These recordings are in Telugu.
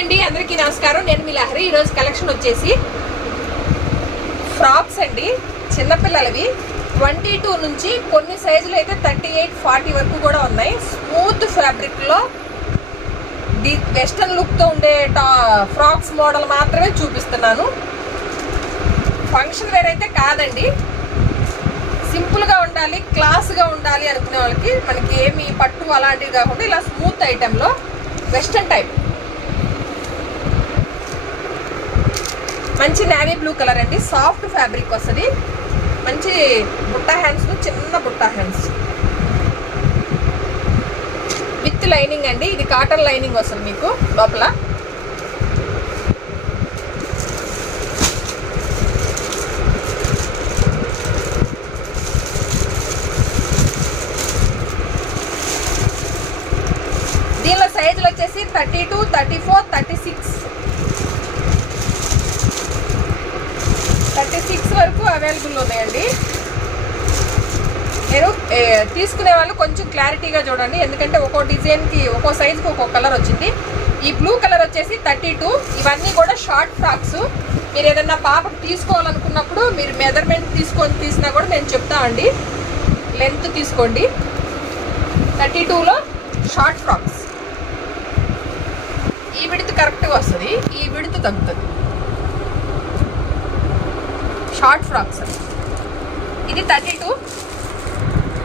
అండి అందరికీ నమస్కారం. నేను మీ లహరి. ఈరోజు కలెక్షన్ వచ్చేసి ఫ్రాక్స్ అండి. చిన్నపిల్లలవి. ట్వంటీ టూ నుంచి కొన్ని సైజులు అయితే థర్టీ ఎయిట్ ఫార్టీ వరకు కూడా ఉన్నాయి. స్మూత్ ఫ్యాబ్రిక్లో ది వెస్ట్రన్ లుక్తో ఉండే టా ఫ్రాక్స్ మోడల్ మాత్రమే చూపిస్తున్నాను. ఫంక్షన్ వేర్ అయితే కాదండి. సింపుల్గా ఉండాలి క్లాస్గా ఉండాలి అనుకునే వాళ్ళకి మనకి ఏమి పట్టు అలాంటివి కాకుండా ఇలా స్మూత్ ఐటెంలో వెస్ట్రన్ టైప్. మంచి నేవీ బ్లూ కలర్ అండి. సాఫ్ట్ ఫ్యాబ్రిక్ వస్తుంది. మంచి బుట్ట హ్యాండ్స్ చిన్న బుట్ట హ్యాండ్స్. విత్ లైనింగ్ అండి. ఇది కాటన్ లైనింగ్ వస్తుంది మీకు లోపల. దీనిలో సైజులు వచ్చేసి thirty two thirty four thirty six thirty six వరకు అవైలబుల్ ఉన్నాయండి. నేను తీసుకునే వాళ్ళు కొంచెం క్లారిటీగా చూడండి. ఎందుకంటే ఒక్కో డిజైన్కి ఒక్కో సైజుకి ఒక్కో కలర్ వచ్చింది. ఈ బ్లూ కలర్ వచ్చేసి థర్టీ టూ ఇవన్నీ కూడా షార్ట్ ఫ్రాక్స్ మీరు ఏదన్నా పాపకు తీసుకోవాలనుకున్నప్పుడు మీరు మెజర్మెంట్ తీసుకొని తీసినా కూడా నేను చెప్తామండి లెంత్ తీసుకోండి. థర్టీ టూలో షార్ట్ ఫ్రాక్స్ ఈ విడత కరెక్ట్గా వస్తుంది. ఈ విడత తగ్గుతుంది. Short frocks. ఇది థర్టీ టూ.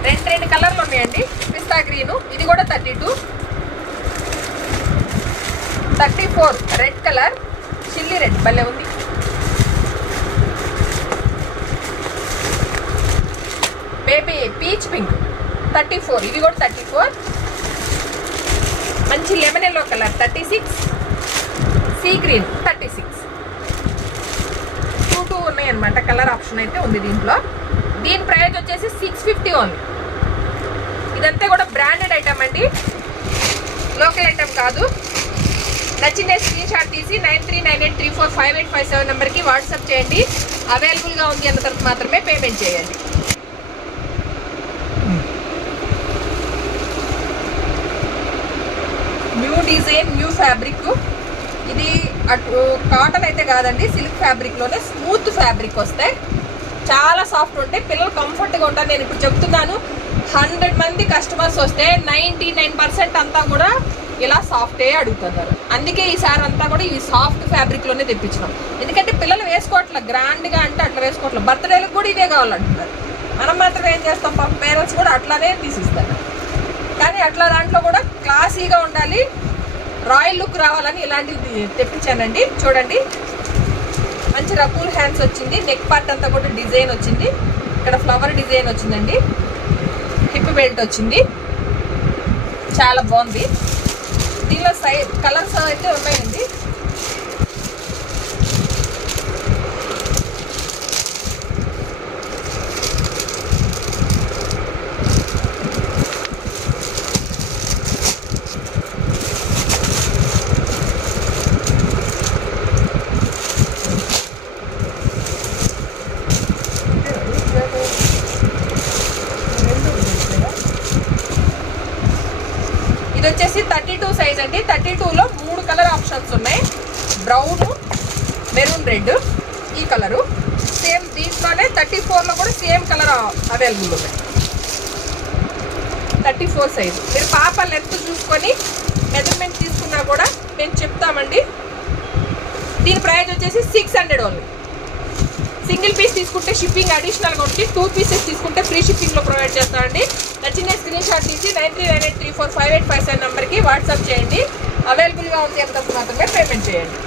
రెండు రెండు కలర్లు ఉన్నాయండి. పిస్తా గ్రీను ఇది కూడా thirty two. Thirty four red colour. Chilli red భలే ఉంది. Baby peach pink. Thirty four ఇది కూడా థర్టీ ఫోర్. మంచి lemon yellow colour thirty six. Sea green thirty six. ఉన్నాయి అనమాట కలర్ ఆప్షన్ అయితే ఉంది దీంట్లో. దీని ప్రైస్ వచ్చేసి సిక్స్ ఫిఫ్టీ ఓన్లీ ఇదంతా కూడా బ్రాండెడ్ ఐటమ్ అండి. లోకల్ ఐటమ్ కాదు. నచ్చిన స్క్రీన్ షాట్ తీసి nine three nine eight three four five eight five seven నెంబర్కి వాట్సాప్ చేయండి. అవైలబుల్గా ఉంది అన్న తర్వాత మాత్రమే పేమెంట్ చేయండి. న్యూ డిజైన్ న్యూ ఫ్యాబ్రిక్ ఇది అటు కాటన్ అయితే కాదండి సిల్క్ ఫ్యాబ్రిక్లోనే స్మూత్ ఫ్యాబ్రిక్ వస్తాయి. చాలా సాఫ్ట్ ఉంటాయి. పిల్లలు కంఫర్ట్గా ఉంటారు. నేను ఇప్పుడు చెప్తున్నాను. హండ్రెడ్ మంది కస్టమర్స్ వస్తే నైంటీ నైన్ పర్సెంట్ అంతా కూడా ఇలా సాఫ్టే అడుగుతున్నారు. అందుకే ఈసారి అంతా కూడా ఈ సాఫ్ట్ ఫ్యాబ్రిక్లోనే తెప్పించినాం. ఎందుకంటే పిల్లలు వేసుకోవట్లే. గ్రాండ్గా అంటే అట్లా వేసుకోవట్లే. బర్త్డేలకు కూడా ఇవే కావాలంటున్నారు. మనం మాత్రం ఏం చేస్తాం? పాప పేరెంట్స్ కూడా అట్లానే తీసిస్తారు. కానీ అట్లా దాంట్లో కూడా క్లాసీగా ఉండాలి. రాయల్ లుక్ రావాలని ఇలాంటివి తెప్పించానండి. చూడండి. మంచి రకూల్ హ్యాండ్స్ వచ్చింది. నెక్ పార్ట్ అంతా కూడా డిజైన్ వచ్చింది. ఇక్కడ ఫ్లవర్ డిజైన్ వచ్చిందండి. హిప్ బెల్ట్ వచ్చింది. చాలా బాగుంది. దీనిలో సై కలర్స్ అయితే ఉన్నాయండి ఇది వచ్చేసి థర్టీ టూ సైజ్ అండి థర్టీ టూలో మూడు కలర్ ఆప్షన్స్ ఉన్నాయి. బ్రౌన్ మెరూన్ రెడ్ ఈ కలరు. సేమ్ దీంట్లోనే థర్టీ ఫోర్లో కూడా సేమ్ కలర్ అవైలబుల్ ఉన్నాయి. Thirty four size. మీరు పాప లెంత్ చూసుకొని మెజర్మెంట్ తీసుకున్నా కూడా మేము చెప్తామండి. దీని ప్రైస్ వచ్చేసి six hundred only. Single piece తీసుకుంటే షిప్పింగ్ అడిషనల్గా వచ్చి టూ పీసెస్ తీసుకుంటే ఫ్రీ షిప్పింగ్లో ప్రొవైడ్ చేస్తామండి నచ్చిన స్క్రీన్ షాట్ తీసి nine three nine eight three four five eight five seven నెంబర్కి వాట్సాప్ చేయండి. అవైలబుల్గా ఉంది అంత మాత్రమే పేమెంట్ చేయండి.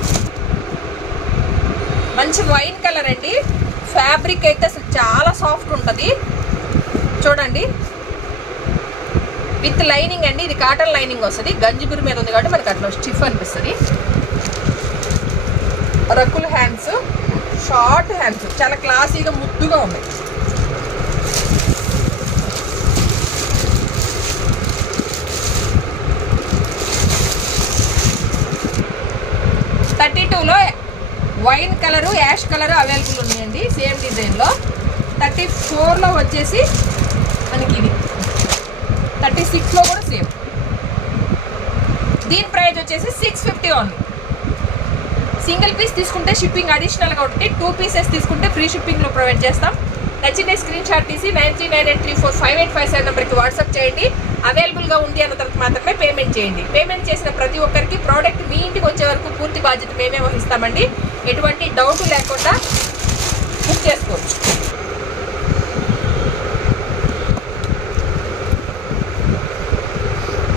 మంచి వైన్ కలర్ అండి. ఫ్యాబ్రిక్ అయితే అసలు చాలా సాఫ్ట్ ఉంటుంది. చూడండి. విత్ లైనింగ్ అండి. ఇది కాటన్ లైనింగ్ వస్తుంది. గంజిబురి మీద ఉంది కాబట్టి మనకి అట్లా స్టిఫ్ అనిపిస్తుంది. రకుల్ హ్యాండ్స్. Short hands. చాలా క్లాసీగా ముద్దుగా ఉన్నాయి. థర్టీ టూలో wine colour ash colour available ఉన్నాయండి సేమ్ డిజైన్లో. థర్టీ ఫోర్లో వచ్చేసి మనకి ఇది. థర్టీ సిక్స్లో కూడా సేమ్. దీని ప్రైస్ వచ్చేసి six fifty only single piece తీసుకుంటే షిప్పింగ్ అడిషనల్గా ఉంటుంది. టూ పీసెస్ తీసుకుంటే ఫ్రీ షిప్పింగ్లో ప్రొవైడ్ చేస్తాం. నచ్చిన స్క్రీన్ షాట్ తీసి nine three nine eight three four five eight five seven నెంబర్కి వాట్సాప్ చేయండి. అవైలబుల్గా ఉంది అన్న తర్వాత మాత్రమే పేమెంట్ చేయండి. పేమెంట్ చేసిన ప్రతి ఒక్కరికి ప్రోడక్ట్ మీ ఇంటికి వచ్చే వరకు పూర్తి బాధ్యత మేమే వహిస్తామండి. ఎటువంటి డౌట్ లేకుండా బుక్ చేసుకోవచ్చు.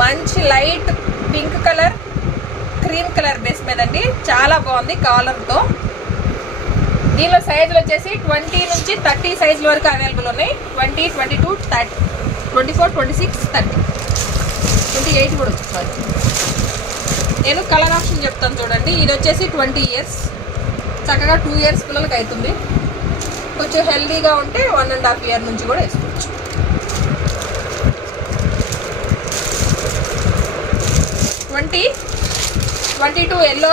మంచి light pink colour cream colour base మీద అండి చాలా బాగుంది కాలర్తో దీనిలో సైజులు వచ్చేసి ట్వంటీ నుంచి థర్టీ సైజుల వరకు అవైలబుల్ ఉన్నాయి. Twenty twenty two thirty twenty four twenty six thirty. Twenty eight కూడా వచ్చింది సారీ. నేను కలర్ ఆప్షన్ చెప్తాను చూడండి. ఇది వచ్చేసి ట్వంటీ ఇయర్స్. చక్కగా టూ ఇయర్స్ పిల్లలకి అవుతుంది కొంచెం హెల్దీగా ఉంటే వన్ అండ్ హాఫ్ ఇయర్ నుంచి కూడా వేసుకోవచ్చు. Twenty twenty two yellow.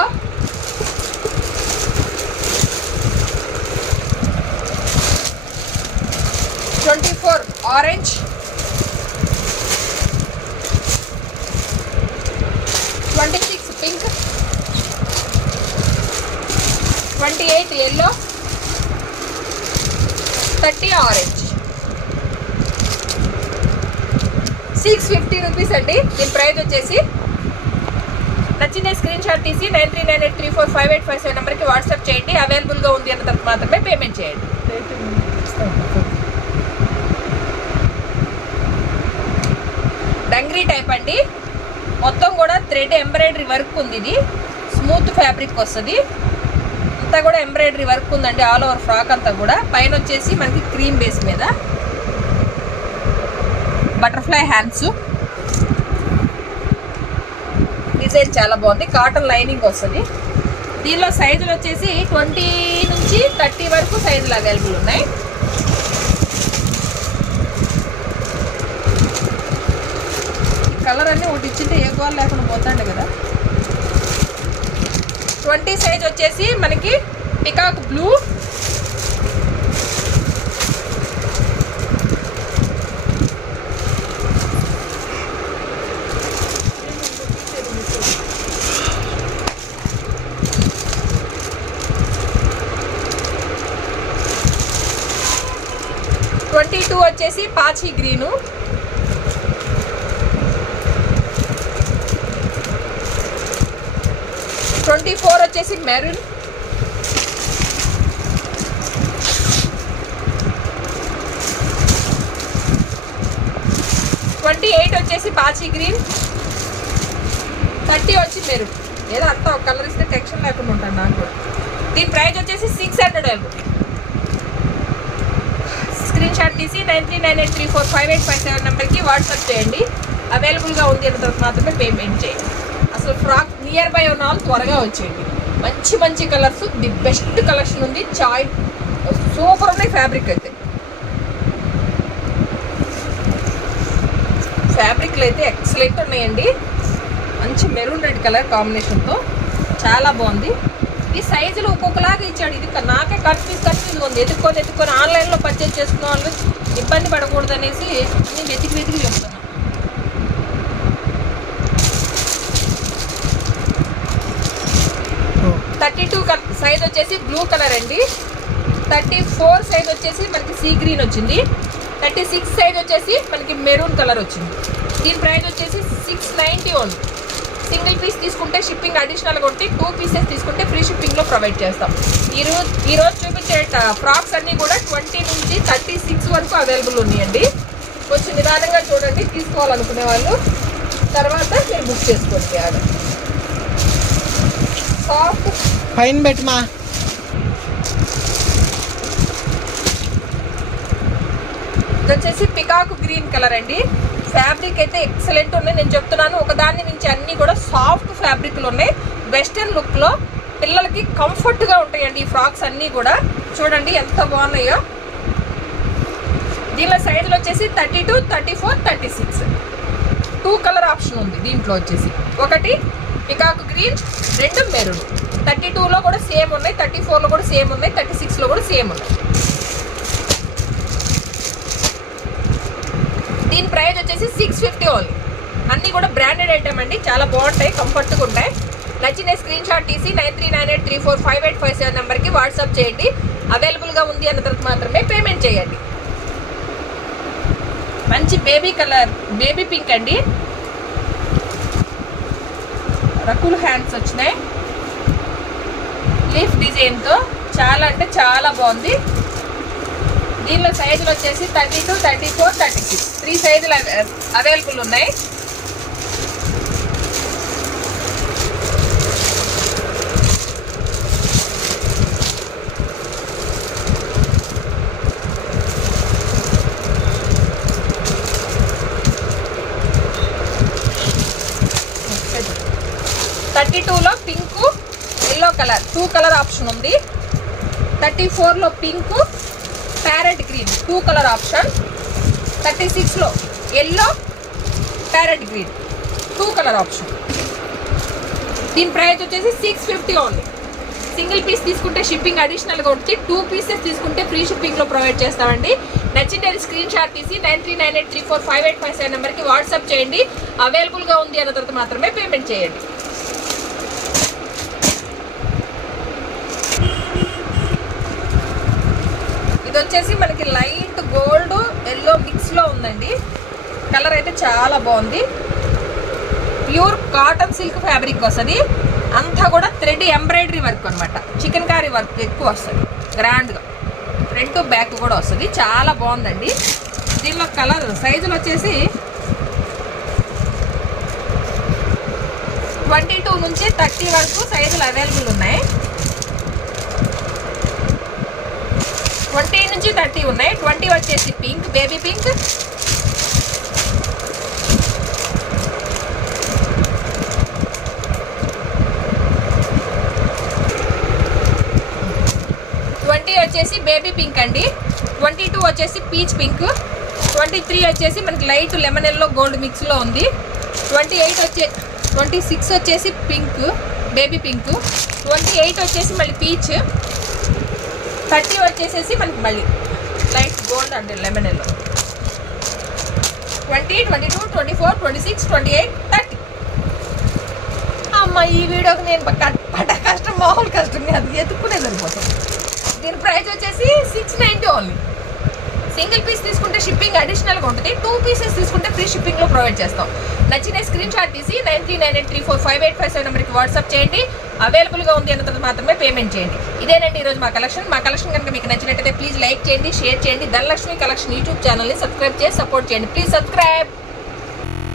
Twenty four orange. Twenty six pink. Twenty eight yellow. Thirty orange. Six fifty rupees అండి. దీని ప్రైస్ వచ్చేసి నచ్చిన స్క్రీన్ షాట్ తీసి nine three nine eight three four five eight five seven నెంబర్కి వాట్సాప్ చేయండి. అవైలబుల్గా ఉంది అన్న తర్వాత మాత్రమే పేమెంట్ చేయండి. డంగ్రీ టైప్ అండి. మొత్తం కూడా థ్రెడ్ ఎంబ్రాయిడరీ వర్క్ ఉంది ఇది. స్మూత్ ఫ్యాబ్రిక్ వస్తుంది. అంతా కూడా ఎంబ్రాయిడరీ వర్క్ ఉందండి. ఆల్ ఓవర్ ఫ్రాక్ అంతా కూడా. పైన వచ్చేసి మనకి క్రీమ్ బేస్ మీద. బటర్ఫ్లై హ్యాండ్స్ డిజైన్ చాలా బాగుంది. కాటన్ లైనింగ్ వస్తుంది. దీనిలో సైజులు వచ్చేసి ట్వంటీ నుంచి థర్టీ వరకు సైజులు అవైలబుల్ ఉన్నాయి. కలర్ అన్నీ ఒకటి ఇచ్చింటే ఏ గోల్ లేకుండా పోతాండే కదా. ట్వంటీ సైజ్ వచ్చేసి మనకి పికాక్ బ్లూ ట్వంటీ టూ వచ్చేసి పాచి గ్రీను. ట్వంటీ ఫోర్ వచ్చేసి మెరూన్. ట్వంటీ ఎయిట్ వచ్చేసి పాచి గ్రీన్. థర్టీ వచ్చి మెరూన్. ఏదో అంతా కలర్ ఇస్తే టెన్షన్ లేకుండా ఉంటాను నాకు. దీని ప్రైస్ వచ్చేసి six hundred screen nine three nine eight three four five eight five seven నెంబర్కి వాట్సాప్ చేయండి. అవైలబుల్గా ఉంది అన్న తర్వాత మాత్రమే పేమెంట్ చేయండి. అసలు ఫ్రాక్ నియర్ బై ఉన్న వాళ్ళు త్వరగా వచ్చేయండి. మంచి మంచి కలర్స్ ది బెస్ట్ కలెక్షన్ ఉంది. చాయ్ సూపర్ ఉన్నాయి ఫ్యాబ్రిక్ అయితే. ఫ్యాబ్రిక్లు అయితే ఎక్సలెంట్ ఉన్నాయండి. మంచి మెరూన్ రెడ్ కలర్ కాంబినేషన్తో. చాలా బాగుంది. ఈ సైజులు ఒక్కొక్కలాగా ఇచ్చాడు. ఇది నాకే కన్ఫ్యూజ్ కన్ఫ్యూజ్ ఉంది. ఎత్తుక్కొని ఎత్తుక్కొని ఆన్లైన్లో పర్చేజ్ చేసుకున్న వాళ్ళు ఇబ్బంది పడకూడదు అనేసి నేను వెతికి వెతికి చెప్తాను థర్టీ టూ సైజ్ వచ్చేసి బ్లూ కలర్ అండి. థర్టీ ఫోర్ సైజ్ వచ్చేసి మనకి సీ గ్రీన్ వచ్చింది. థర్టీ సిక్స్ సైజ్ వచ్చేసి మనకి మెరూన్ కలర్ వచ్చింది. దీని ప్రైస్ వచ్చేసి six ninety only single piece తీసుకుంటే షిప్పింగ్ అడిషనల్గా ఉంటే టూ పీసెస్ తీసుకుంటే ఫ్రీ షిప్పింగ్లో ప్రొవైడ్ చేస్తాం. ఈరోజు ఈరోజు చూపించే ఫ్రాక్స్ అన్నీ కూడా ట్వంటీ నుంచి థర్టీ సిక్స్ వరకు అవైలబుల్ ఉన్నాయండి. కొంచెం నిదానంగా చూడండి తీసుకోవాలనుకునే వాళ్ళు. తర్వాత మీరు బుక్ చేసుకోండి ఆడ సాఫ్ట్ పైన పెట్టమా? ఇది వచ్చేసి పికాకు గ్రీన్ కలర్ అండి. ఫ్యాబ్రిక్ అయితే ఎక్సలెంట్ ఉన్నాయి. నేను చెప్తున్నాను ఒకదాని నుంచి అన్నీ కూడా సాఫ్ట్ ఫ్యాబ్రిక్లు ఉన్నాయి. వెస్టర్న్ లుక్లో పిల్లలకి కంఫర్ట్గా ఉంటాయండి ఈ ఫ్రాక్స్ అన్నీ కూడా. చూడండి ఎంత బాగున్నాయో. దీనిలో సైజులు వచ్చేసి thirty two thirty four thirty six. Two colour option ఉంది దీంట్లో వచ్చేసి. ఒకటి పికాకు గ్రీన్ రెండు మెరూన్. థర్టీ టూలో కూడా సేమ్ ఉన్నాయి థర్టీ ఫోర్లో కూడా సేమ్ ఉన్నాయి థర్టీ సిక్స్లో కూడా సేమ్ ఉన్నాయి. దీని ప్రైస్ వచ్చేసి సిక్స్ ఫిఫ్టీ ఓన్లీ అన్నీ కూడా బ్రాండెడ్ ఐటమ్ అండి. చాలా బాగుంటాయి కంఫర్ట్గా ఉంటాయి. నచ్చిన స్క్రీన్ షాట్ తీసి nine three nine eight three four five eight five seven నెంబర్కి వాట్సాప్ చేయండి. అవైలబుల్గా ఉంది అన్న తర్వాత మాత్రమే పేమెంట్ చేయండి. మంచి బేబీ కలర్ బేబీ పింక్ అండి. రకుల్ హ్యాండ్స్ వచ్చినాయి. లీఫ్ డిజైన్తో చాలా అంటే చాలా బాగుంది. దీనిలో సైజులు వచ్చేసి thirty two thirty four thirty six three సైజులు అవైలబుల్ ఉన్నాయి. థర్టీ టూలో pink yellow colour two colour option ఉంది. థర్టీ ఫోర్లో pink parrot green two colour option. Thirty సిక్స్లో yellow parrot green two colour option. దీని ప్రైస్ వచ్చేసి six fifty only single piece తీసుకుంటే షిప్పింగ్ అడిషనల్గా వచ్చి టూ పీసెస్ తీసుకుంటే ఫ్రీ షిప్పింగ్లో ప్రొవైడ్ చేస్తామండి. నచ్చింటే స్క్రీన్ షాట్ తీసి nine three nine eight three four five eight five seven నెంబర్కి వాట్సాప్ చేయండి. అవైలబుల్గా ఉంది అన్న తర్వాత మాత్రమే పేమెంట్ చేయండి. ఇది వచ్చేసి మనకి లైట్ గోల్డ్ ఎల్లో మిక్స్లో ఉందండి. కలర్ అయితే చాలా బాగుంది. ప్యూర్ కాటన్ సిల్క్ ఫ్యాబ్రిక్ వస్తుంది. అంతా కూడా థ్రెడ్ ఎంబ్రాయిడరీ వర్క్ అనమాట చికెన్ కారీ వర్క్ ఎక్కువ వస్తుంది. గ్రాండ్గా. ఫ్రంట్ బ్యాక్ కూడా వస్తుంది. చాలా బాగుందండి. దీనిలో కలర్ సైజులు వచ్చేసి ట్వంటీ టూ నుంచి థర్టీ వరకు సైజులు అవైలబుల్ ఉన్నాయి. ట్వంటీ నుంచి థర్టీ ఉన్నాయి. ట్వంటీ వచ్చేసి పింక్ బేబీ పింక్. ట్వంటీ వచ్చేసి బేబీ పింక్ అండి. ట్వంటీ టూ వచ్చేసి పీచ్ పింక్. ట్వంటీ త్రీ వచ్చేసి మనకి లైట్ లెమన్ ఎల్లో గోల్డ్ మిక్స్లో ఉంది. ట్వంటీ ఎయిట్ వచ్చే ట్వంటీ సిక్స్ వచ్చేసి pink baby pink. Twenty eight వచ్చేసి మళ్ళీ పీచ్. థర్టీ వచ్చేసేసి మనకి మళ్ళీ light gold and lemon yellow. Twenty twenty two twenty four twenty six twenty eight thirty. అమ్మ ఈ వీడియోకి నేను పట కష్టం మామూలు కష్టం అది ఎత్తుకునే సరిపోతుంది. దీని ప్రైస్ వచ్చేసి six ninety only single piece తీసుకుంటే షిప్పింగ్ అడిషనల్గా ఉంటుంది. టూ పీసెస్ తీసుకుంటే ఫ్రీ షిప్పింగ్లో ప్రొవైడ్ చేస్తాం. నచ్చిన స్క్రీన్ షాట్ తీసి nine three nine eight three four five eight five seven నెంబర్కి వాట్సాప్ చేయండి. అవైలబుల్గా ఉంది అన్న తర్వాత మాత్రమే పేమెంట్ చేయండి. ఇదేనండి ఈరోజు మా కలెక్షన్ మా కలెక్షన్ కనుక మీకు నచ్చినట్టయితే ప్లీజ్ లైక్ చేయండి షేర్ చేయండి. ధనలక్ష్మి కలెక్షన్ యూట్యూబ్ ఛానల్ని సబ్స్క్రైబ్ చేసి సపోర్ట్ చేయండి. Please subscribe